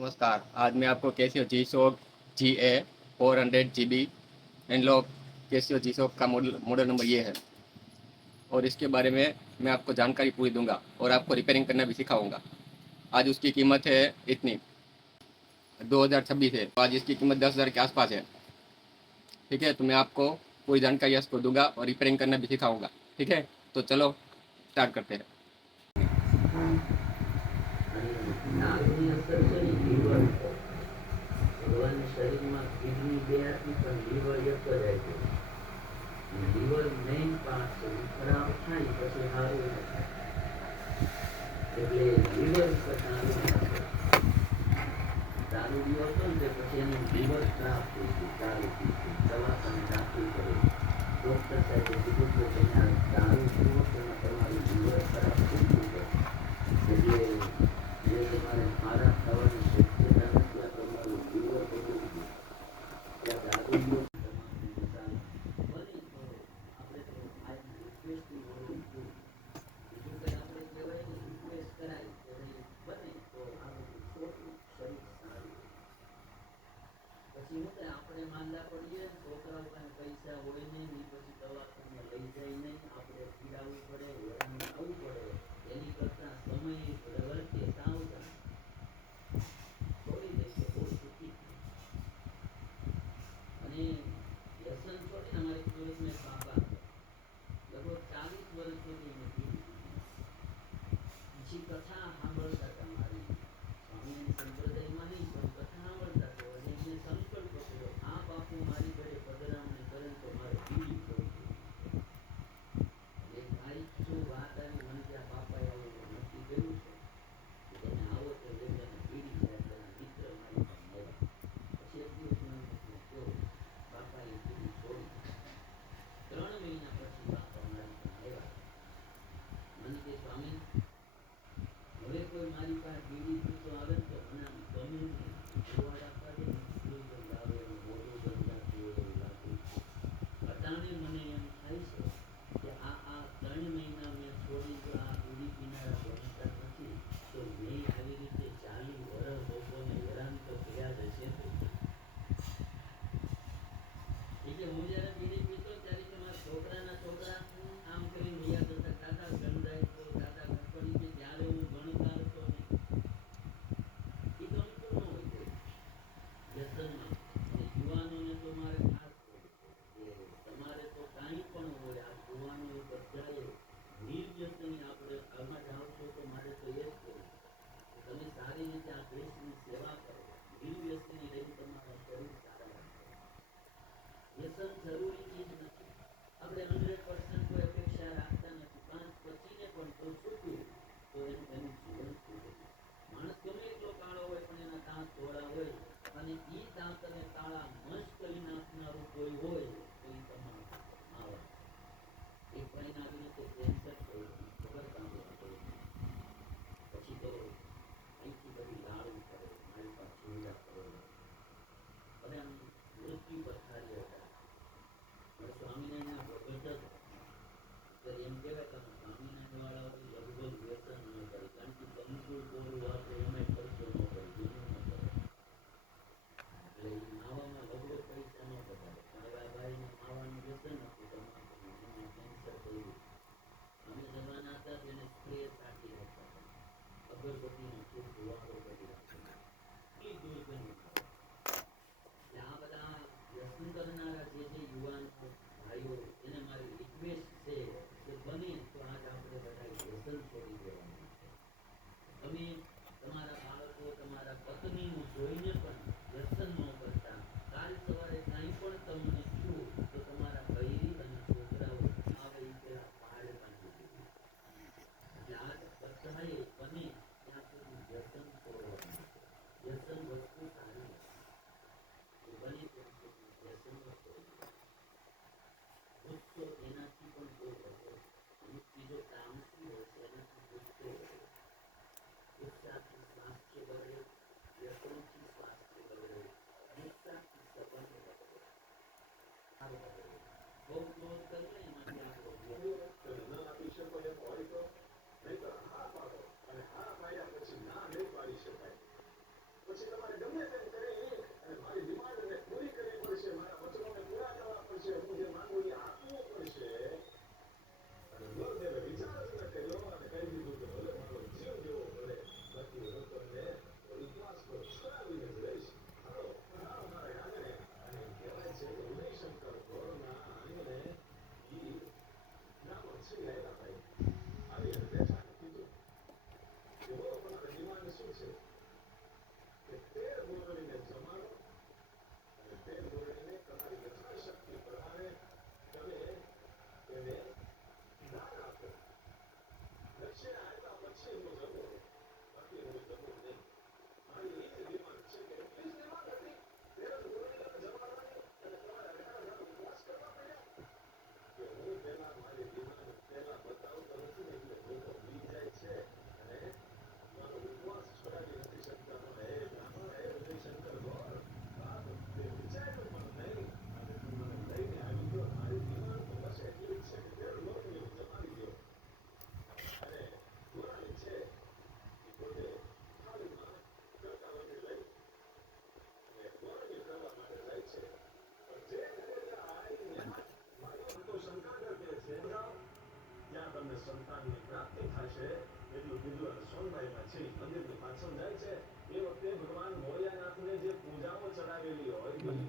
नमस्कार। आज मैं आपको कैसियो जी शॉक GA 400 GB एनलॉक कैसियो जी शॉक का मॉडल नंबर ये है और इसके बारे में मैं आपको जानकारी पूरी दूंगा और आपको रिपेयरिंग करना भी सिखाऊंगा। आज उसकी कीमत है इतनी 2026 है, तो आज इसकी कीमत 10,000 के आसपास है। ठीक है, तो मैं आपको पूरी जानकारी इसको दूंगा और रिपेयरिंग करना भी सिखाऊंगा। ठीक है, तो चलो स्टार्ट करते हैं। ભગવાન શરીરમાં કિડની બે હતી પણ લીવર એક જ આપ્યું. લીવર મેઇન પાર્ટ છે, ખરાબ થાય પછી સારું ન થાય. એટલે લીવર ઉપર દારૂડિયો હતો ને પછી એનું લીવર ખરાબ થઈ ગયું. દારૂ પીતું દવાખાને દાખલ કર્યું. ડોક્ટર સાહેબે કીધું કે તમે આ દારૂ પીવો તો તમારું લીવર ખરાબ થઈ ગયું છે. એટલે જે તમારે મારા થવાની શક્યતા નથી, આ તમારું લીવર બગડી ગયું. ત્યાં દારૂડિયો તમારું નિશાન બને તો આપણે તો આ રિક્વેસ્ટથી બોલવું જોઈએ. બીજું કંઈ આપણે કહેવાય ને, રિક્વેસ્ટ કરાય કે ભાઈ બને તો આ બધું છોડવું, શરીર સારું. પછી શું થાય, આપણે માંદા પડીએ, છોકરાઓ પાસે પૈસા હોય નહીં, પછી દવાખાને લઈ જાય નહીં, આપણે પીડાવવું પડે, હેરાન થવું પડે. એની કરતાં સમય વળતે સાવધાન છોડી દઈએ બહુ સુખી થાય. અને વ્યસન છોડીને અમારી સુરતમાં એક બાપા લગભગ 40 વર્ષ સુધી એને પીડી દીધી. પછી કથા સાંભળતા હતા, મારી સ્વામિનારાયણ સંપ્રદાયમાં નહીં પણ કથા સાંભળતા હતો અને એમને સંકલ્પ કર્યો, આ બાપુ મારી ઘરે પધરામણી કરે તો મારે બીડી છોડવી. એક તારીખ શું વાત આવી, મને ત્યાં બાપાએ આવું નક્કી કર્યું છે કે તમે આવો તો લઈને બીડી જાય. તેના મિત્ર મારી પાસે આવ્યા. પછી એક દિવસ મને કહ્યો, બાપાએ બીડી છોડી. 3 મહિના પછી બાપા મારી પાસે આવ્યા. મને કે સ્વામી, હવે કોઈ મારી પાસે બીડી પીતો આવે તો મને આમ ગમે નહીં. જોવાડા પાડે ને દુર્ગંધ આવે, એનું મોઢું ગંધાતું હોય એવું લાગે. અટાણે મને એમ થાય છે કે આ 3 મહિના મેં છોડી, જો આ બીડી પીનારા બનતા નથી તો મેં આવી રીતે 40 વર્ષ લોકોને હેરાન તો કર્યા જ હશે. એટલે હું જ્યારે બીડી પીતો ત્યારે કે મારા છોકરા આમ કરીને વૈયા જતા, દાદા ગંધાય તો દાદા ગણપડી કે ત્યારે હું ગણકારતો નહીં. એ ગમતું ન હોય કોઈ વ્યસનમાં. અને યુવાનોને તો મારે ખાસ કહું કે તમારે તો કાંઈ પણ હોય, આ યુવાનો એ બધાએ નિર્વ્યસની આપણે આમાં જાઓ છો તો મારે તો એ જ કહું કે તમે સારી રીતે આ દેશની સેવા કરો, નિર્વ્યસની રહી તમારા શરીર સારા રાખો. વ્યસન જરૂરી ચીજ નથી. આપણે 100% કોઈ અપેક્ષા રાખતા નથી. 5 પચીને પણ તો છૂટ્યું તો એનું જીવન છૂટે. માણસ ગમે એટલો કાળો હોય પણ એના દાંત ધોળા હોય અને એ દાંતને કાળા મસ્ત કરી નાખનારું કોઈ હોય તો એ તમારો માવા. એક ભાઈને આવી રીતે કેન્સર થયું, ખબર કાઢવા થયું. પછી તો અહીંથી બધી લાડુ કરે, મારી પાસે ચૂંડા કરે અને આમ મૃત્યુ પથારી હતા. સ્વામિનારાયણના ભગત જ ત્યારે એમ કહેવાય કે સ્વામિનારાયણ વાળાઓ લગભગ વ્યસન ન કરે, કારણ કે કંકુળ બોરું વાપરે એમાં ખર્ચો ન કરે, જૂનું ન કરે. એટલે એ માવામાં લગભગ પૈસા ન બગાડે. પણ એવા ભાઈને માવાનું વ્યસન હતું, તમાકુનું, એમાં કેન્સર થયું. અમે જવાના હતા તેને સ્પ્રે સાટી રાખતા હતા, અગરબત્તીનો ખૂબ ધુવાડો કરી રાખેલો, એટલી દુર્ગંધ આવે. એટલે આ બધા વ્યસન કરનારા જે યુવાન ભાઈઓ, એને મારી રિક્વેસ્ટ છે કે બને તો આજ આપણે બધા વ્યસન છોડી દેવાનું છે. તમે તમારા બાળકો, તમારા પત્નીનું જોઈને પણ વ્યસન ન કરતા. કાલ સવારે કાંઈ પણ તમને થયું તો તમારા બૈરી અને છોકરાઓ આવે એ પેલા પાડ બાંધી દીધી. એટલે આજ બધાએ બને ત્યાં સુધી વ્યસન છોડવાનું છે. વ્યસન વસ્તુ સારી નથી, બને ત્યાં સુધી વ્યસન છોડવું. ગુસ્સો એનાથી પણ બહુ વધે. અમુક ચીજો તામસી હોય છે, એનાથી ગુસ્સો વધે. ગુસ્સાથી સ્વાસ્થ્ય બગડે, વ્યસનથી સ્વાસ્થ્ય તમને સંતાનની પ્રાપ્તિ થશે એટલું કીધું. અને સોનભાઈમાં છે મંદિરની પાછળ જાય છે એ વખતે ભગવાન મોરિયાનાથને જે પૂજાઓ ચડાવેલી હોય બીજી